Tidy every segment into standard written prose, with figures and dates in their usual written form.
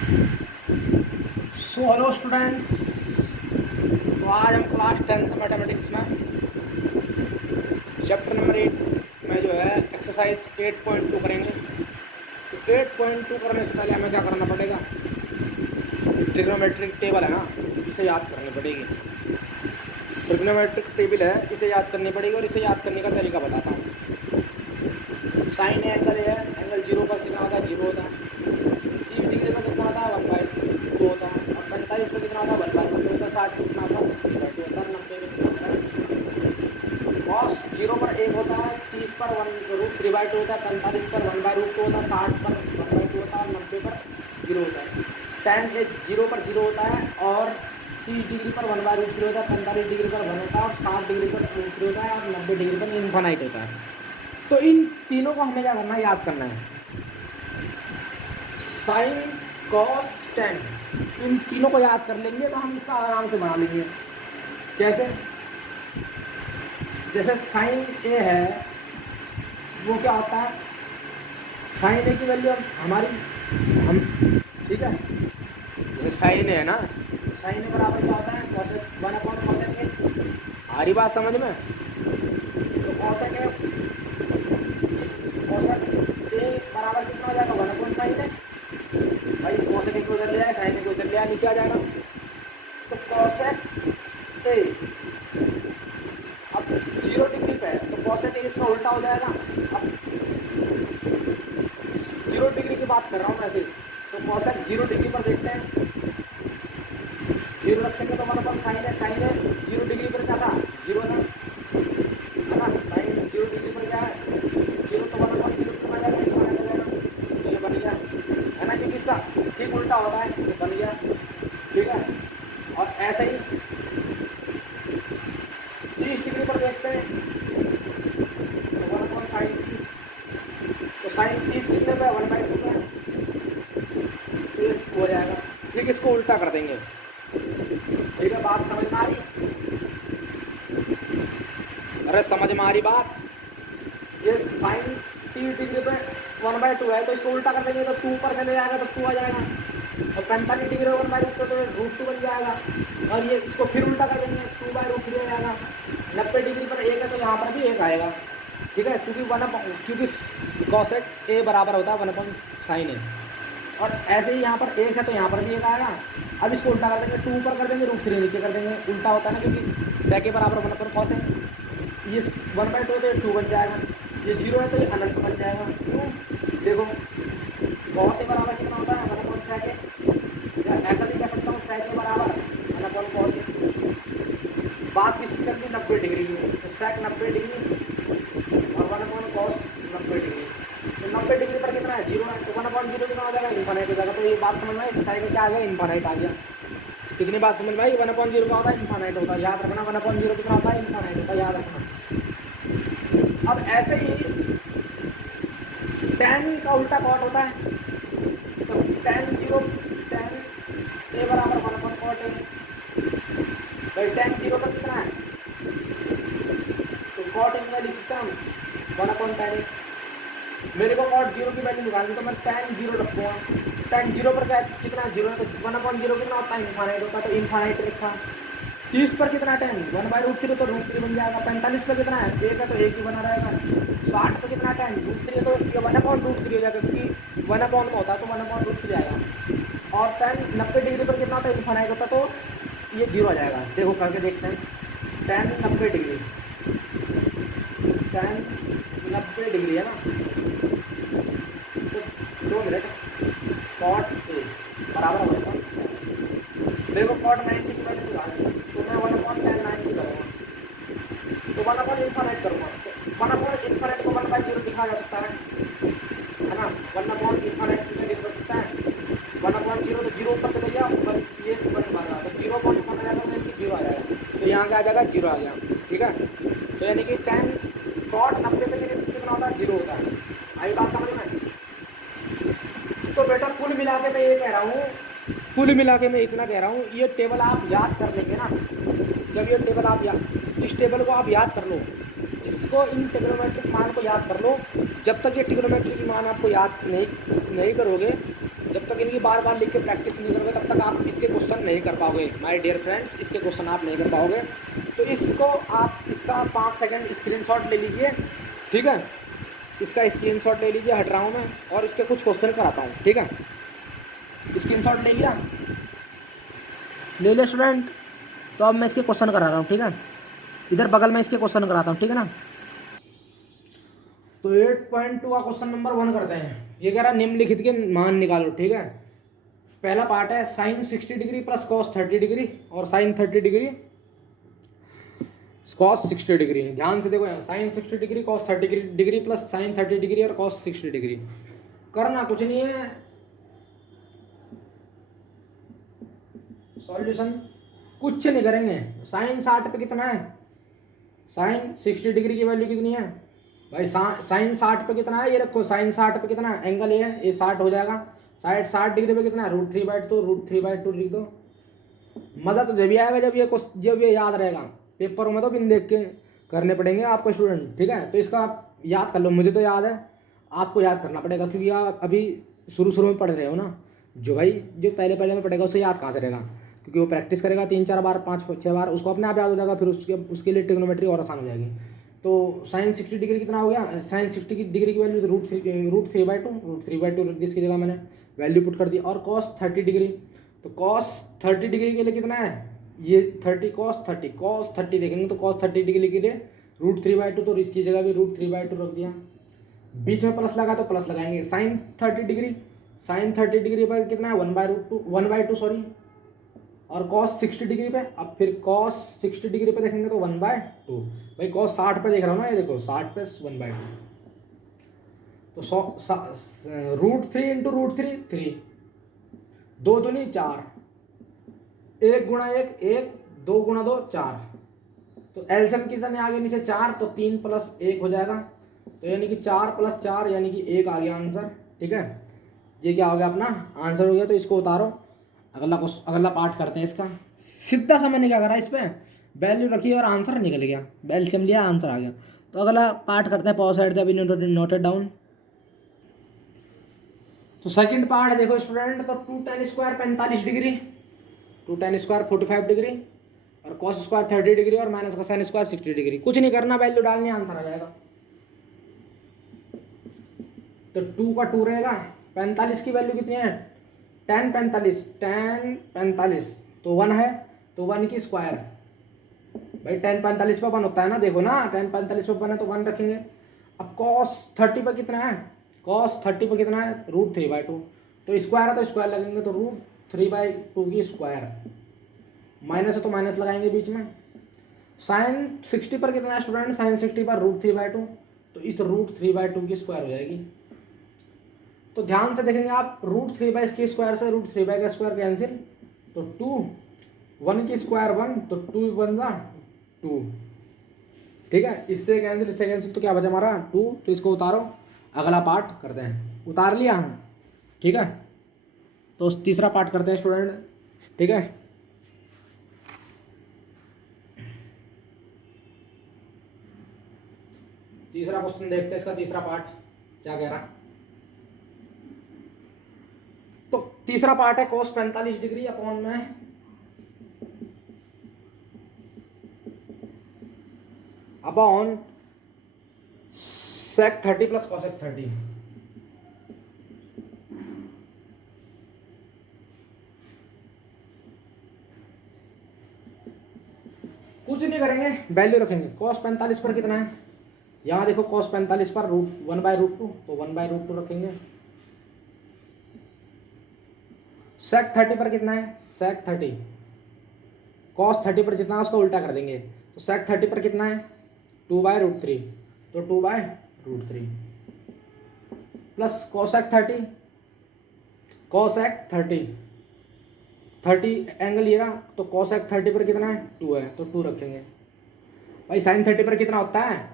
So hello students, तो आज हम क्लास 10th मैथमेटिक्स में चैप्टर नंबर 8 में जो है एक्सरसाइज 8.2 करेंगे। तो 8.2 करने से पहले हमें क्या करना पड़ेगा? ट्रिग्नोमेट्रिक टेबल है ना, इसे याद करनी पड़ेगी। ट्रिग्नोमेट्रिक टेबल है, इसे याद करनी पड़ेगी और इसे याद करने का तरीका बताता हूँ। साइन एंगल है, एंगल 0 पर कितना होता है? 0 होता है। 30 डिग्री पर कितना होता है? 1/2 होता है। और 45 पर कितना होता है? 1/2 होता है। 60 पर कितना होता है? 3/2 होता है। 90 पर कितना होता है? कॉस 0 पर 1 होता है, 30 पर 1√3/2 होता है, 45 पर 1/√2 होता है, 60 पर 1/2 होता है और 90 पर 0 होता है। tan 0 पर 0 होता है और 30 डिग्री पर 1/√3 होता है, 45 डिग्री पर 1 होता है और 60 डिग्री पर 3 होता है और 90 डिग्री पर इनफाइनाइट होता है। तो इन तीनों को हमें क्या करना है? याद करना है। साइन, कॉस, टेन, इन तीनों को याद कर लेंगे तो हम इसका आराम से बना लेंगे। कैसे? जैसे साइन ए है, वो क्या होता है? साइन ए की वैल्यू हमारी हम ठीक है, जैसे साइन ए है ना, साइन ए बराबर क्या होता है? कॉसेक 1/cosec ए। आ रही बात समझ में? तो कॉसेक ए, कॉसेक ए बराबर कितना हो जाएगा? 1/sin ए। भाई इस कॉसेक ए को उधर ले आए, साइन ए को उधर ले आए, नीचे आ जाएगा। तो कॉसेक ए अब 0 डिग्री पे है तो कॉसेक ए इसका उल्टा हो जाएगा। अब 0 डिग्री की बात कर रहा हूँ मैं सिर्फ, तो कॉसेक 0 डिग्री पर देखते हैं। 0 रखेंगे तो 1/sin है, साइन है 0 डिग्री पर क्या था? 0 था, है ना। साइन 0 डिग्री पर क्या है? 0, तो 1/0 कितना आ जाएगा? इनफाइनाइट हो जाएगा। तो ये बन गया, है ना। क्योंकि इसका ठीक उल्टा होता है, ये बन गया, ठीक है। और ऐसे ही 30 डिग्री पर देखते हैं तो 1/sin 30, तो साइन 30 कितने पे? 1/2 पे, तो ये हो जाएगा। ठीक, इसको उल्टा कर देंगे। ठीक है, बात समझ में आ रही? अरे समझ में आ रही बात? ये साइन 30 डिग्री पे 1/2 है तो इसको उल्टा कर देंगे तो 2 पर चले जाएगा तो 2 आ जाएगा। और 45 डिग्री 1/2 तो √2 बन जाएगा। और ये इसको फिर उल्टा कर देंगे, 2/√3 आ जाएगा। 90 डिग्री पर 1 है तो यहाँ पर भी 1 आएगा। ठीक है, क्योंकि कॉसेक ए बराबर होता है 1/sin ए। और ऐसे ही यहाँ पर 1 है तो यहाँ पर भी 1 आएगा। अब इसको उल्टा कर देंगे, 2 ऊपर कर देंगे, √3 नीचे कर देंगे। उल्टा होता है ना, क्योंकि सेक के बराबर 1/cos है। ये 1/2 तो ये 2 बन जाएगा, ये 0 है तो ये अनंत बन जाएगा। क्यों? देखो, cos ए बराबर कितना होता है? 1/sec ए। या ऐसा भी कह सकता हूँ, sec ए बराबर 1/cos ए। बात किसकी चल रही है? 90 डिग्री की। तो sec 90 डिग्री और 1/cos 90 डिग्री। तो 90 डिग्री पर कितना है? 0 है, तो 1/0 कितना हो जाएगा? इनफाइनाइट हो जाएगा। तो ये बात समझ में आई? साइन क्या आ गया? इनफाइनाइट आ गया। कितनी बात समझ में आई? 1/0 का होता है इनफाइनाइट होता है, याद रखना। 1/0 कितना होता है? इनफाइनाइट होता है, याद रखना। अब ऐसे ही tan का उल्टा कॉट होता है, तो tan 0, tan ए बराबर 1/cot ए। भाई tan 0 पर कितना है? तो cot ए में लिख सकते हैं हम 1/tan ए। मेरे को cot 0 की वैल्यू निकालनी, तो मैं tan 0 रखूँगा। tan 0 पर क्या कितना? 0 है तो 1/0 कितना होता है? इनफाइनाइट होता है, तो इनफाइनाइट लिखा। 30 पर कितना tan? 1/√3 तो √3 बन जाएगा। 45 पर कितना है? 1 है तो 1 ही बना रहेगा। 60 पर कितना tan? √3 है तो ये 1/√3 हो जाएगा, क्योंकि 1/में होता है तो 1/√3 आएगा। और tan 90 डिग्री पर कितना होता है? इनफाइनाइट होता है, तो ये 0 आ जाएगा। देखो करके देखते हैं। tan 90 डिग्री, tan 90 डिग्री है ना, तो 2 मिनट, cot ए बराबर हो जाएगा। देखो cot 90 की वैल्यू निकालनी, तो मैं 1/tan 90 करूँगा, तो 1/इनफाइनाइट करूँगा। तो 1/इनफाइनाइट को 1/0 लिखा जा सकता है ना। 1/इनफाइनाइट कितने लिख सकता है? 1/0 तो 0 ऊपर चले गया, ऊपर ये 1 बन रहा है, तो 0 आ जाएगा, यानी कि 0 आ जाएगा। तो यहाँ क्या आ जाएगा? 0 आ गया। ठीक है, तो यानी कि tan cot 90 पे कितना होता है? 0 होता है। आई बात समझ में? तो बेटा कुल मिला के मैं ये कह रहा हूँ, कुल मिला के मैं इतना कह रहा हूँ, ये टेबल आप याद कर लेंगे ना। जब ये टेबल आप इस टेबल को आप याद कर लो, इसको, इन ट्रिग्नोमेट्रिक मान को याद कर लो। जब तक ये ट्रिग्नोमेट्रिक मान आपको याद नहीं करोगे जब तक इनकी बार बार लिख के प्रैक्टिस नहीं करोगे तब तक आप इसके क्वेश्चन नहीं कर पाओगे माय डियर फ्रेंड्स, इसके क्वेश्चन आप नहीं कर पाओगे। तो इसको आप इसका 5 सेकंड स्क्रीनशॉट ले लीजिए, ठीक है, इसका स्क्रीनशॉट ले लीजिए, हट रहा हूँ मैं और इसके कुछ क्वेश्चन कराता हूँ, ठीक है। स्क्रीनशॉट ले लिया, ले लिया स्टूडेंट। तो अब मैं इसके क्वेश्चन करा रहा हूँ, ठीक है, इधर बगल में इसके क्वेश्चन कराता हूँ, ठीक है ना। तो 8.2 का क्वेश्चन नंबर 1 करते हैं। ये कह रहा है निम्नलिखित के मान निकालो, ठीक है। पहला पार्ट है sine 60 degree plus cos 30 degree और साइन 30 डिग्री कॉस 60 डिग्री। ध्यान से देखो यहाँ, sine 60 degree cos 30 degree plus sine 30 degree और कॉस 60 डिग्री। करना कुछ नहीं है, सॉल्यूशन कुछ नहीं करेंगे। साइन 60 पे कितना है, साइन 60 डिग्री की वैल्यू कितनी है भाई, साइन 60 पे कितना है, ये रखो साइन 60 पे कितना है, एंगल ये है, ये 60 हो जाएगा। साइड 60 डिग्री पे कितना है, √3/2, √3/2 लिख दो। मजा तो जब भी आएगा जब ये याद रहेगा। पेपरों में तो बिन देख के करने पड़ेंगे आपको स्टूडेंट, ठीक है। तो इसका आप याद कर लो, मुझे तो याद है, आपको याद करना पड़ेगा क्योंकि आप अभी शुरू में पढ़ रहे हो ना। जो भाई जो पहले में पढ़ेगा उसे याद कहाँ से रहेगा, क्योंकि वो प्रैक्टिस करेगा 3-4 बार 5-6 बार, उसको अपने आप याद हो जाएगा, फिर उसके लिए ट्रिग्नोमेट्री और आसान हो जाएगी। तो साइन 60 डिग्री कितना हो गया, साइन 60 डिग्री की वैल्यू √3/2 जिसकी जगह मैंने वैल्यू पुट कर दी। और कॉस 30 डिग्री, तो कॉस 30 डिग्री के लिए कितना है, ये 30 कॉस 30 देखेंगे तो कॉस 30 डिग्री के लिए √3/2, तो इसकी जगह भी √3/2 रख दिया। बीच में प्लस लगा तो प्लस लगाएंगे। साइन 30 डिग्री पर कितना है, 1/2 सॉरी। और कॉस 60 डिग्री पे, अब फिर कॉस 60 डिग्री पे देखेंगे तो 1/2। भाई कॉस 60 पे देख रहा हूँ ना, ये देखो 60 पे 1/2, तो √3 इंटू √3 3, 2 दूनी 4, 1 गुणा 1 1, 2 गुणा 2 4। तो एलसीएम कितने आगे नीचे 4, तो 3 + 1 हो जाएगा। तो यानी कि 4 + 4 यानी कि 1 आ गया आंसर, ठीक है। ये क्या हो गया, अपना आंसर हो गया। तो इसको उतारो, अगला पार्ट करते हैं इसका। सीधा सा मैंने क्या करा, इस पर वैल्यू रखी और आंसर निकल गया, एलसीएम लिया आंसर आ गया। तो अगला पार्ट करते हैं, पॉज साइड अभी नोटेड डाउन। तो सेकंड पार्ट देखो स्टूडेंट, तो 2 tan square 45 degree, 2 tan square 45 degree और कॉस स्क्वायर 30 डिग्री और माइनस का साइन स्क्वायर 60 डिग्री। कुछ नहीं करना, वैल्यू डालनी, आंसर आ जाएगा। तो 2 का 2 रहेगा, 45 की वैल्यू कितनी है, tan 45 तो 1 है, तो 1 की स्क्वायर। भाई tan 45 पे 1 होता है ना, देखो ना, tan 45 पे 1 है तो 1 रखेंगे। अब cos 30 पे कितना है, cos 30 पे कितना है, √3/2, तो स्क्वायर है तो स्क्वायर लगेंगे, तो √3/2 की स्क्वायर। माइनस है तो माइनस लगाएंगे बीच में। साइन 60 पर कितना है स्टूडेंट, साइन 60 पर √3/2, तो इस √3/2 की स्क्वायर हो जाएगी। तो ध्यान से देखेंगे आप, √3 की स्क्वायर से √3 का स्क्वायर कैंसिल, तो 2, 1 की स्क्वायर 1, तो 2 1 जा 2, ठीक है। इससे कैंसिल, तो क्या बचा हमारा 2। तो इसको उतारो, अगला पार्ट करते हैं। उतार लिया हम, ठीक है। तो तीसरा पार्ट करते हैं स्टूडेंट, ठीक है। तीसरा क्वेश्चन देखते हैं, इसका तीसरा पार्ट क्या कह रहा। तो तीसरा पार्ट है cos 45 डिग्री अपॉन में अपॉन sec 30 प्लस cosec 30। कुछ नहीं करेंगे, वैल्यू रखेंगे। cos 45 पर कितना है, यहाँ देखो cos 45 पर 1/√2, तो 1/√2 रखेंगे। sec 30 पर कितना है, sec 30 cos 30 पर जितना है उसका उल्टा कर देंगे। तो sec 30 पर कितना है, 2/√3, तो 2/√3 प्लस cosec 30 30 एंगल ये रहा, तो cosec 30 पर कितना है, 2 है, तो 2 रखेंगे। भाई sin 30 पर कितना होता है,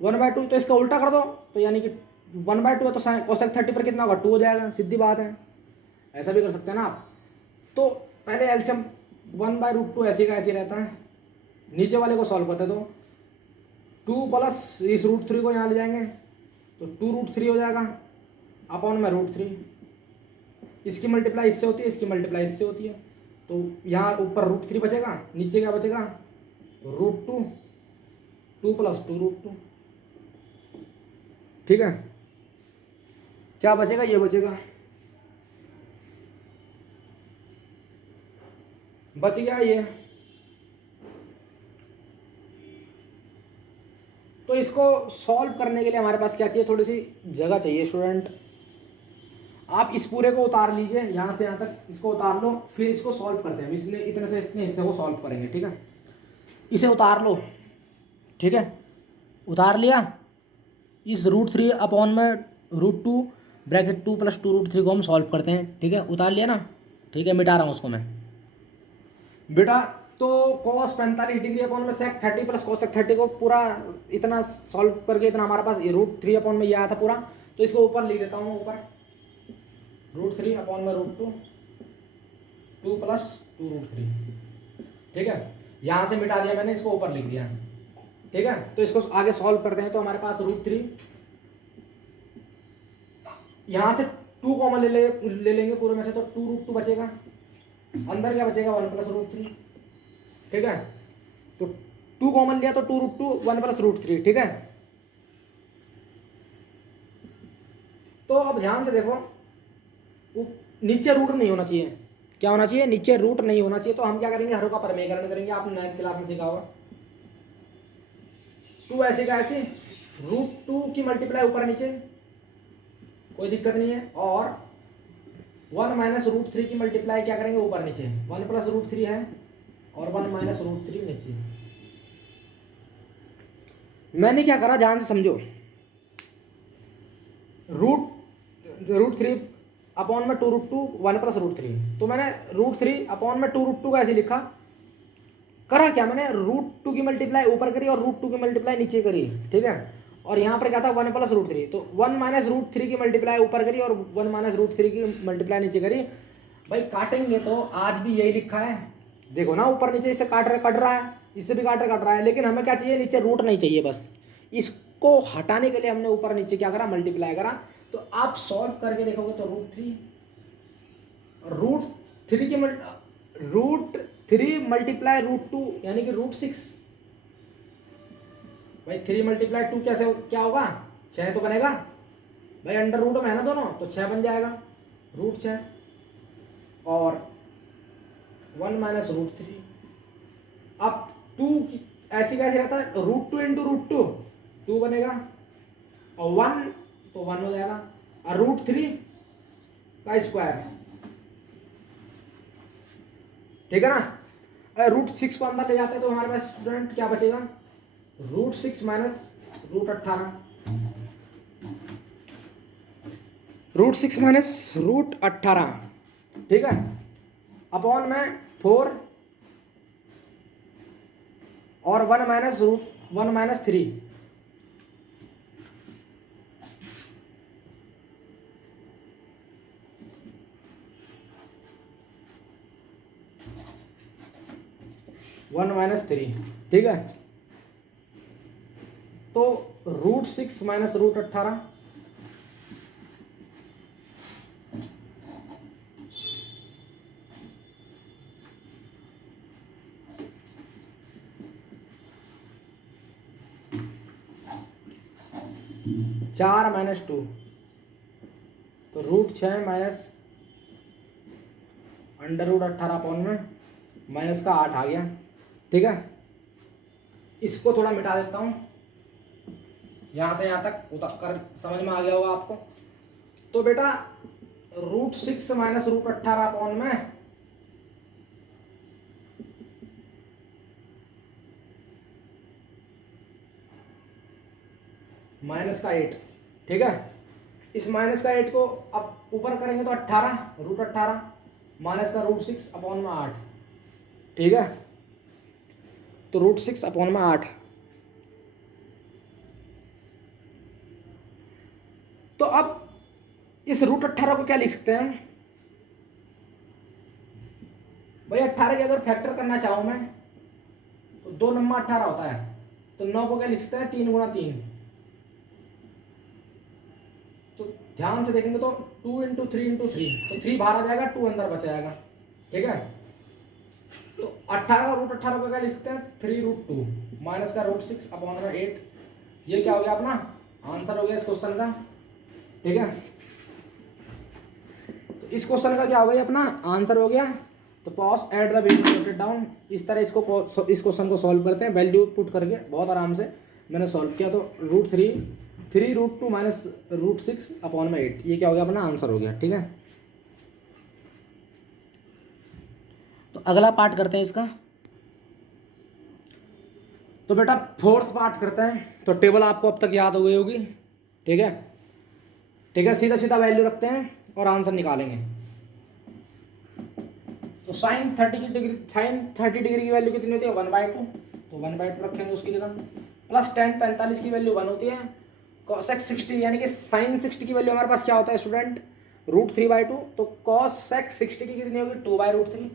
1/2, तो इसका उल्टा कर दो, तो यानी कि 1/2 है, तो cosec 30 पर कितना होगा, 2 हो जाएगा, सीधी बात है। ऐसा भी कर सकते हैं ना आप। तो पहले एलसीएम 1/√2 ऐसे का ऐसे रहता है, नीचे वाले को सॉल्व करते तो 2 प्लस इस √3 को यहाँ ले जाएंगे, तो 2√3 हो जाएगा अपॉन में √3। इसकी मल्टीप्लाई इससे होती है, इसकी मल्टीप्लाई इससे होती है। तो यहाँ ऊपर √3 बचेगा, नीचे क्या बचेगा, √2, 2 + 2 √2। ठीक है, क्या बचेगा, ये बचेगा, बच गया ये। तो इसको सॉल्व करने के लिए हमारे पास क्या चाहिए, थोड़ी सी जगह चाहिए स्टूडेंट। आप इस पूरे को उतार लीजिए, यहाँ से यहाँ तक इसको उतार लो, फिर इसको सॉल्व करते हैं। इसमें इतने से इतने हिस्से को सॉल्व करेंगे। ठीक है, इसे उतार लो। ठीक है, उतार लिया। इस √3 अपॉन में √2 ब्रैकेट 2 + 2 √3 को हम सॉल्व करते हैं। ठीक है, उतार लिया ना। ठीक है, मिटा रहा हूँ उसको मैं बेटा। तो cos 45 डिग्री अपॉन में sec 30 + cos 30 को पूरा इतना सॉल्व करके इतना हमारे पास ये √3 अपॉन में ये आया था पूरा। तो इसको ऊपर लिख देता हूँ, ऊपर √3 अपॉन में √2, 2 + 2 √3। ठीक है, यहाँ से मिटा दिया मैंने, इसको ऊपर लिख दिया। ठीक है, तो इसको आगे सॉल्व करते हैं। तो हमारे पास √3, यहाँ से 2 कॉमन ले लेंगे पूरे में से, तो 2 √2 बचेगा। अंदर क्या बचेगा, 1 + √3। ठीक है, तो 2 कॉमन लिया तो 2 √2, 1 + √3। ठीक है, तो अब ध्यान से देखो, नीचे रूट नहीं होना चाहिए। क्या होना चाहिए, नीचे रूट नहीं होना चाहिए। तो हम क्या करेंगे, हरों का परमेयकरण करेंगे। आपने 9th क्लास में सीखा होगा। 2 ऐसे का ऐसे, √2 की मल्टीप्लाई ऊपर नीचे, कोई दिक्कत नहीं है। और 1 - √3 की मल्टीप्लाई क्या करेंगे, ऊपर नीचे। 1 + √3 है और 1 - √3 नीचे। मैंने क्या करा, ध्यान से समझो। √3 अपॉन में 2 √2, 1 + √3। तो मैंने √3 अपॉन में 2 √2 का ऐसे लिखा। करा क्या मैंने, √2 की मल्टीप्लाई ऊपर करी और √2 की मल्टीप्लाई नीचे करी। ठीक है, और यहाँ पर क्या था, 1 + √3। तो 1 - √3 की मल्टीप्लाई ऊपर करी और 1 - √3 की मल्टीप्लाई नीचे करी। भाई काटेंगे तो आज भी यही लिखा है, देखो ना, ऊपर नीचे इससे कट रहा है, इससे भी कट रहा है। लेकिन हमें क्या चाहिए, नीचे रूट नहीं चाहिए। बस इसको हटाने के लिए हमने ऊपर नीचे क्या करा, मल्टीप्लाई करा। तो आप सॉल्व करके देखोगे तो √3 की √3 मल्टीप्लाई √2 यानी कि √6। भाई 3 × 2 कैसे क्या होगा, 6 तो बनेगा भाई। अंडर रूट में है ना दोनों, तो 6 बन जाएगा, √6। और 1 - √3। अब 2 ऐसे कैसे रहता है, √2 × √2 2 बनेगा, और 1 तो 1 हो जाएगा, और √3 का स्क्वायर। ठीक है ना। अगर √6 को अंदर ले जाते हैं तो हमारे पास स्टूडेंट क्या बचेगा, √6 - √18। √6 - √18। ठीक है, अपॉन में 4 और 1 - √3। -3। ठीक है, तो √6 - √18 4 - 2, तो √6 माइनस √18 अपॉन में माइनस का 8 आ गया। ठीक है, इसको थोड़ा मिटा देता हूँ, यहाँ से यहाँ तक उतर कर समझ में आ गया होगा आपको। तो बेटा √6 - √18 अपॉन में माइनस का 8। ठीक है, इस माइनस का 8 को अब ऊपर करेंगे तो 18, √18 माइनस का √6 अपॉन में 8। ठीक है, तो √6 अपॉन में 8। तो अब इस √18 को क्या लिख सकते हैं हम, भाई 18 की अगर फैक्टर करना चाहूँ मैं तो 2 9 18 होता है। तो 9 को क्या लिख सकते हैं, 3 × 3। तो ध्यान से देखेंगे तो 2 × 3 × 3, तो 3 बाहर आ जाएगा, 2 अंदर बच जाएगा। ठीक है, तो 18 का √18 को क्या लिख सकते हैं, 3√2 माइनस का √6/8। ये क्या हो गया अपना आंसर हो गया इस क्वेश्चन का। ठीक है, तो इस क्वेश्चन का क्या हो गया अपना आंसर हो गया। तो pause at the value noted down. इस तरह इस क्वेश्चन को सॉल्व करते हैं, वैल्यू पुट करके बहुत आराम से मैंने सॉल्व किया। तो √3 माइनस √6/8, ये क्या हो गया अपना आंसर हो गया। ठीक है, तो अगला पार्ट करते हैं इसका। तो बेटा फोर्थ पार्ट करते हैं। तो टेबल आपको अब तक याद हो गई होगी। ठीक है, ठीक है, सीधा सीधा वैल्यू रखते हैं और आंसर निकालेंगे। तो साइन 30 डिग्री की वैल्यू कितनी होती है, 1/2। तो 1/2 रखेंगे उसकी जगह। प्लस tan 45 की वैल्यू 1 होती है। cosec 60 यानी कि साइन 60 की वैल्यू हमारे पास क्या होता है स्टूडेंट, √3/2। तो cosec 60 की कितनी होगी, 2/√3।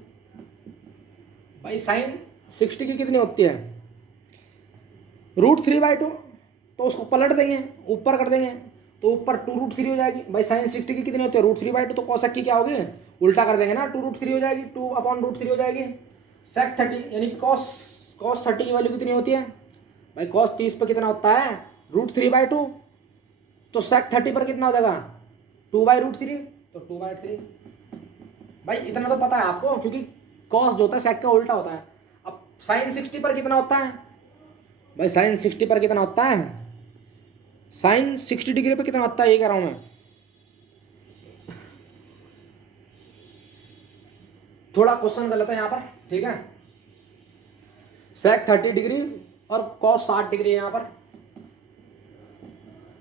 भाई साइन 60 की कितनी होती है, √3/2। तो उसको पलट देंगे, ऊपर कर देंगे, तो ऊपर 2√3 हो जाएगी। भाई साइन 60 की कितनी होती है, √3/2। तो कॉसेक की क्या होगी, उल्टा कर देंगे ना, 2√3 हो जाएगी, 2/√3 हो जाएगी। सेक 30 यानी कि कॉस 30 की वैल्यू कितनी होती है, भाई कॉस 30 पर कितना होता है, √3/2। तो सेक 30 पर कितना हो जाएगा, 2/√3। तो 2/3। भाई इतना तो पता है आपको, क्योंकि कॉस जो होता है सेक का उल्टा होता है। अब साइन 60 पर कितना होता है, भाई साइन 60 पर कितना होता है, साइन 60 डिग्री पे कितना होता है, ये कह रहा हूं मैं। थोड़ा क्वेश्चन गलत है यहाँ पर। ठीक है, सेक 30 डिग्री और कॉस 60 डिग्री है यहाँ पर,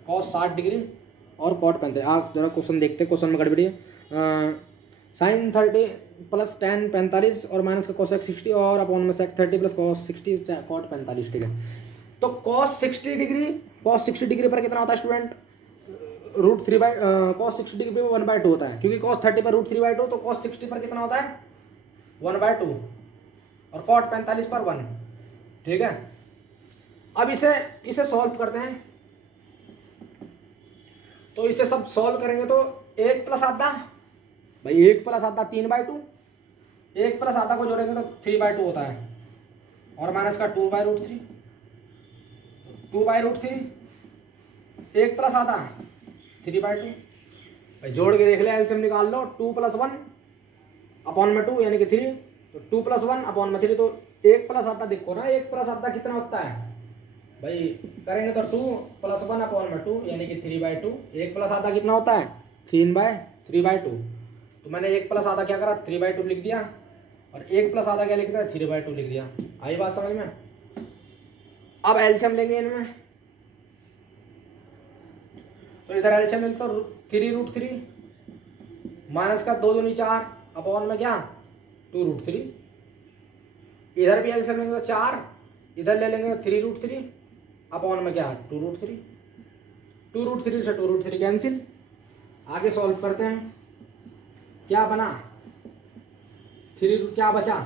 कॉस 60 डिग्री और कॉट 45। आप जरा क्वेश्चन देखते हैं, क्वेश्चन में गड़बड़ी है। साइन 30 प्लस tan 45 और माइनस का कॉसेक 60 और अपॉन में सेक 30 प्लस कॉस 60 कॉट 45। ठीक है, तो कॉस 60 डिग्री पर कितना होता है स्टूडेंट, cos 60 डिग्री पर 1/2 होता है, क्योंकि cos 30 पर √3/2। तो cos 60 पर कितना होता है, 1/2 और cot 45 पर 1। ठीक है, अब इसे सॉल्व करते हैं। तो इसे सब सॉल्व करेंगे तो 1 + आधा, भाई 1 + आधा 3/2, 1 + आधा को जोड़ेंगे तो 3/2 होता है, और माइनस का 2/√3, 2/√3, 1 + आधा 3/2। भाई जोड़ के देख ले, एलसीएम निकाल लो, 2 + 1 अपॉन में 2 यानी कि 3। तो 2 + 1 अपॉन में 3। तो 1 + आधा देखो ना, 1 + आधा कितना होता है, भाई करेंगे तो 2 + 1 अपॉन में 2 यानी कि 3/2। 1 + आधा कितना होता है, 3/2। तो मैंने 1 + आधा क्या करा, 3/2 लिख दिया, और 1 + आधा क्या लिख दिया, 3/2 लिख दिया। आई बात समझ में। अब एलसीएम लेंगे इनमें, तो इधर एलसीएम लेंगे तो 3√3 माइनस का 2 दूनी 4 अपॉन में क्या, 2√3। इधर भी एलसीएम लेंगे तो 4, इधर ले लेंगे तो 3√3 अपॉन में क्या, 2√3। 2√3 से 2√3 कैंसिल। आगे सॉल्व करते हैं, क्या बना, 3 क्या बचा,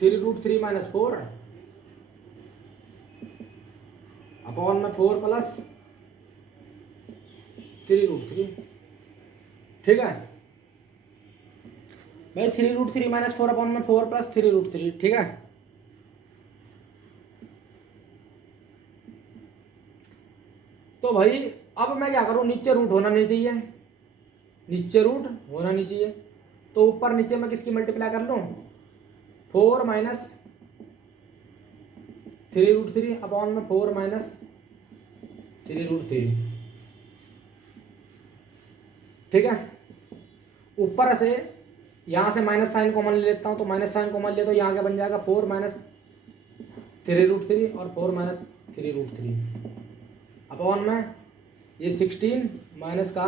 3√3 - 4 अपॉन में 4 + 3√3। ठीक है भाई, 3√3 - 4 अपॉन में 4 + 3√3। ठीक है, तो भाई अब मैं क्या करूं, नीचे रूट होना नहीं चाहिए, नीचे रूट होना नहीं चाहिए। तो ऊपर नीचे मैं किसकी मल्टीप्लाई कर लूं, 4 - 3√3 अपॉन में 4 - 3√3। ठीक है, ऊपर से यहाँ से माइनस साइन कॉमन ले लेता हूँ, तो माइनस साइन कॉमन ले तो यहाँ क्या बन जाएगा, 4 - 3√3 और 4 - 3√3 अपॉन में ये 16 माइनस का,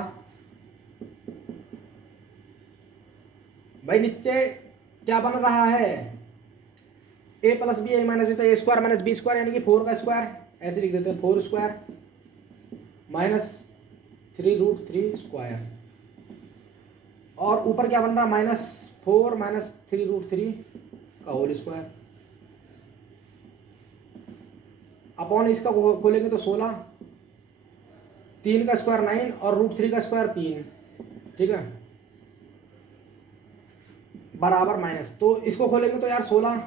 भाई नीचे क्या बन रहा है, a + b a - b, तो a² - b² यानी कि 4 का स्क्वायर, ऐसे लिख देते हैं 4² माइनस 3√3²। और ऊपर क्या बन रहा है, -4 - 3√3 का होल स्क्वायर अपॉन इसका खोलेंगे तो 16 3 का स्क्वायर 9 और √3 का स्क्वायर 3, ठीक है, बराबर माइनस। तो इसको खोलेंगे तो यार 16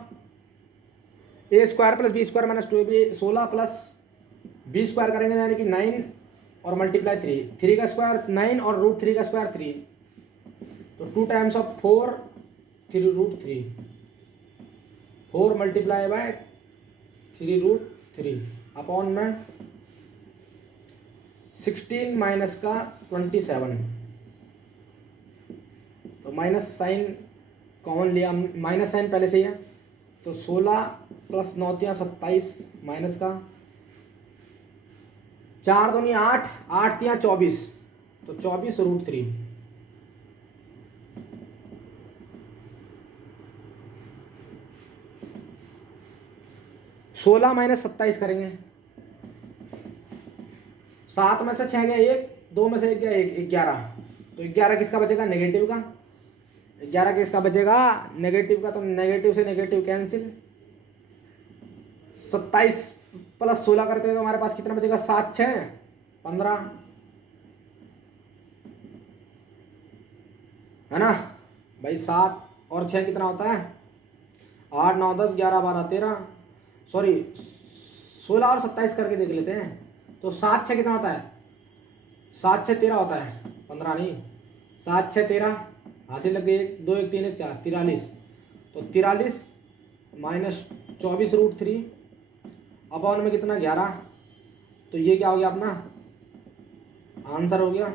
A square plus B square minus 2ab, 16 plus B square करेंगे यानी कि 9 और मल्टीप्लाई 3 का स्क्वायर 9 और √3 का स्क्वायर 3, तो 2 times of 4 3√3, 4 multiply by 3√3 upon में 16 माइनस का 27, तो माइनस साइन कॉमन लिया, माइनस साइन पहले से ही है, तो 16 प्लस 9 27 माइनस का 4 2 8, 8 3 24, तो 24√3, 16 माइनस 27 करेंगे, 7 में से 6 गया 1, 2 में से 1 गया 1, 11, तो 11 किसका बचेगा, नेगेटिव का, 11 किसका बचेगा, नेगेटिव का, तो नेगेटिव से नेगेटिव कैंसिल, 27 प्लस 16 करते हुए तो हमारे पास कितना बचेगा, 7 6 15, है ना भाई। 7 और 6 कितना होता है, 8 9 10 11 12 13, सॉरी 16 और 27 करके देख लेते हैं, तो 7 6 कितना होता है, 7 6 13 होता है, 15 नहीं, 7 6 13, हासिल लग गई, 1 2 1 3 1 4 43, तो 43 माइनस 24√3 अपॉन में कितना 11, तो ये क्या हो गया अपना आंसर हो गया।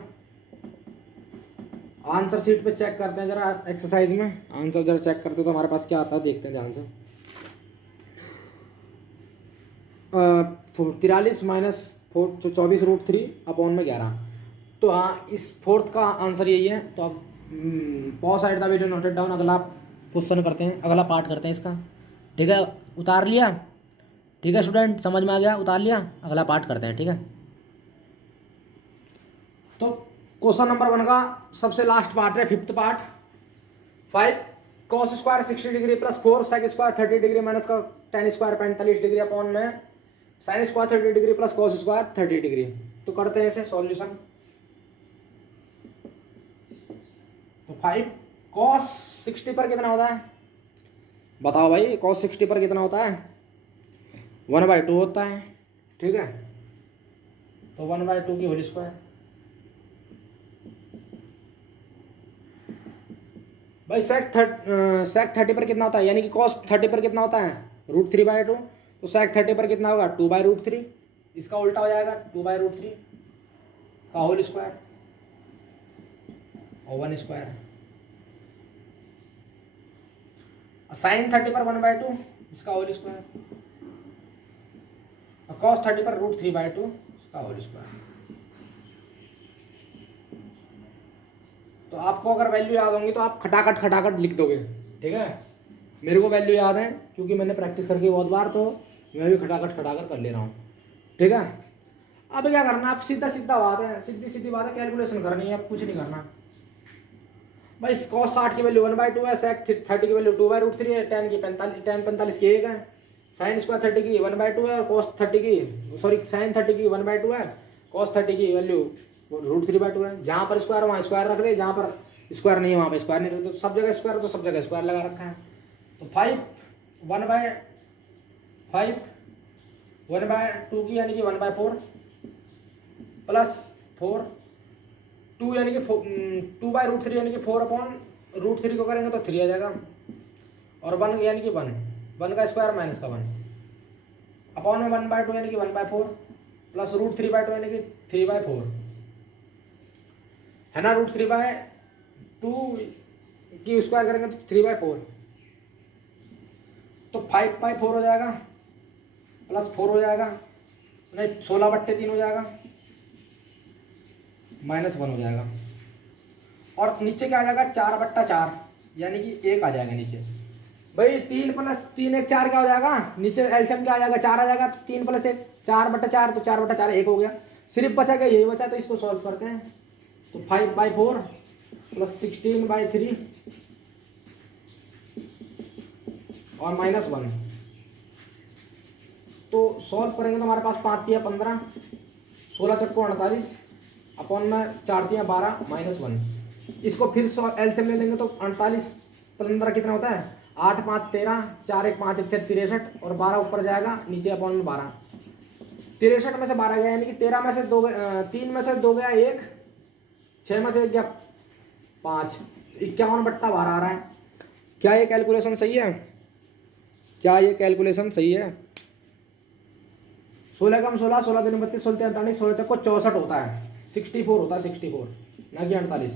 आंसर शीट पे चेक करते हैं जरा, एक्सरसाइज में आंसर जरा चेक करते हैं तो हमारे पास क्या आता है, देखते हैं ध्यान से। 43 माइनस 24√3 अपॉन में 11, तो हाँ इस फोर्थ का आंसर यही है। तो अब पॉज साइड का वीडियो नोटेड डाउन, अगला क्वेश्चन करते हैं, अगला पार्ट करते हैं इसका, ठीक है, उतार लिया, ठीक है स्टूडेंट, समझ में आ गया, उतार लिया, अगला पार्ट करते हैं, ठीक है। तो क्वेश्चन नंबर 1 का सबसे लास्ट पार्ट है, 5th part, 5 cos square 60 degree plus 4 sec square 30 degree minus का tan स्क्वायर 45 डिग्री अपॉन में sin square 30 degree plus cos square 30 degree. तो करते हैं इसे सॉल्यूशन। तो 5 cos 60 पर कितना होता है, बताओ भाई, cos 60 पर कितना होता है, 1/2 होता है, ठीक है, तो 1/2 की होल स्क्वायर। भाई sec 30 पर कितना होता है, यानी कि cos 30 पर कितना होता है, √3/2, तो sec 30 पर कितना होगा, 2/√3, इसका उल्टा हो जाएगा 2/√3 का होल स्क्वायर और 1 स्क्वायर। sin 30 पर 1/2 इसका होल स्क्वायर, और cos 30 पर √3/2 इसका होल स्क्वायर। तो आपको अगर वैल्यू याद होंगी तो आप खटाखट लिख दोगे, ठीक है। मेरे को वैल्यू याद है क्योंकि मैंने प्रैक्टिस करके बहुत बार, तो मैं भी खटाखट कर ले रहा हूँ, ठीक है। अब क्या करना, आप सीधा सीधा बात है, सीधी बात है, कैलकुलेशन करनी है, अब कुछ नहीं करना भाई। cos 60 की वैल्यू 1/2 है, sec 30 की वैल्यू 2/√3 है, tan 45 की 1 है, sin स्क्वायर 30 की 1/2 है, cos 30 की sin 30 की 1/2 है, cos 30 की वैल्यू √3/2 है। जहाँ पर स्क्वायर वहाँ स्क्वायर रख रहे, जहाँ पर स्क्वायर नहीं है वहाँ पर स्क्वायर नहीं रखते, तो सब जगह स्क्वायर, तो सब जगह स्क्वायर लगा रखा है। तो 1/2 की यानी कि 1/4 प्लस 4 2 यानी कि 2/√3 यानी कि 4/√3 को करेंगे तो 3 आ जाएगा, और 1 यानी कि 1 का स्क्वायर माइनस का 1 अपॉन में 1/2 यानी कि 1/4 प्लस √3/2 यानी कि 3/4, है ना। √3/2 की स्क्वायर करेंगे तो 3/4, तो 5/4 हो जाएगा प्लस 4 हो जाएगा, नहीं 16/3 हो जाएगा, -1 हो जाएगा, और नीचे क्या आ जाएगा 4/4 यानी कि 1 आ जाएगा नीचे। भाई 3 + 3 1 4 क्या हो जाएगा, नीचे एलसीएम क्या आ जाएगा 4 आ जाएगा, तो 3 + 1 4/4, तो 4/4 1 हो गया, सिर्फ बचा क्या, यही बचा, तो इसको सॉल्व करते हैं। तो 5/4 प्लस 16/3 और -1, तो सॉल्व करेंगे तो हमारे पास 5 × 3 = 15, 16 × 4 = 48, अपॉन में 4×3 = 12 -1। इसको फिर एलसीएम ले लेंगे तो 48 15 कितना होता है 8 5 13 4 1 5 1 6 63 और 12 ऊपर जाएगा नीचे अपॉन में 12। 63 में से 12 गया यानी कि 13 में से 2 3 में से 2 गया 1, 6 में से 1 गया 5, 51/12 आ रहा है। क्या ये कैलकुलेशन सही है? क्या ये कैलकुलेशन सही है? 16 कम 16 16 दूनी 32 16 43 16 चक्को 64 होता है, 64 होता है, 64 ना कि 48।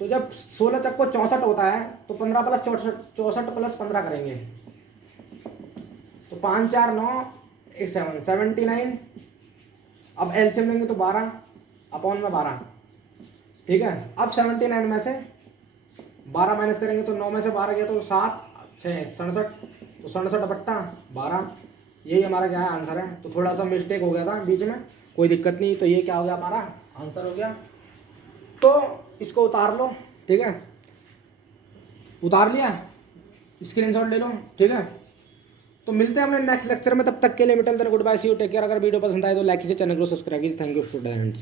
तो जब 16 चक्को 64 होता है तो 15 + 64 64 + 15 करेंगे तो 5 4 9 1 7 79। अब एलसीएम लेंगे तो 12 अपॉन में 12, ठीक है। अब 79 में से 12 माइनस करेंगे तो 9 में से 12 गया तो 7 6 67, तो 67/12 यही हमारा क्या है आंसर है। तो थोड़ा सा मिस्टेक हो गया था बीच में, कोई दिक्कत नहीं। तो ये क्या हो गया हमारा आंसर हो गया। तो इसको उतार लो, ठीक है, उतार लिया, स्क्रीनशॉट ले लो, ठीक है। तो मिलते हैं अपने नेक्स्ट लेक्चर में, तब तक के लिए मिटल goodbye, see you, take care. अगर वीडियो पसंद आए तो लाइक कीजिए, चैनल को सब्सक्राइब कीजिए। Thank you students.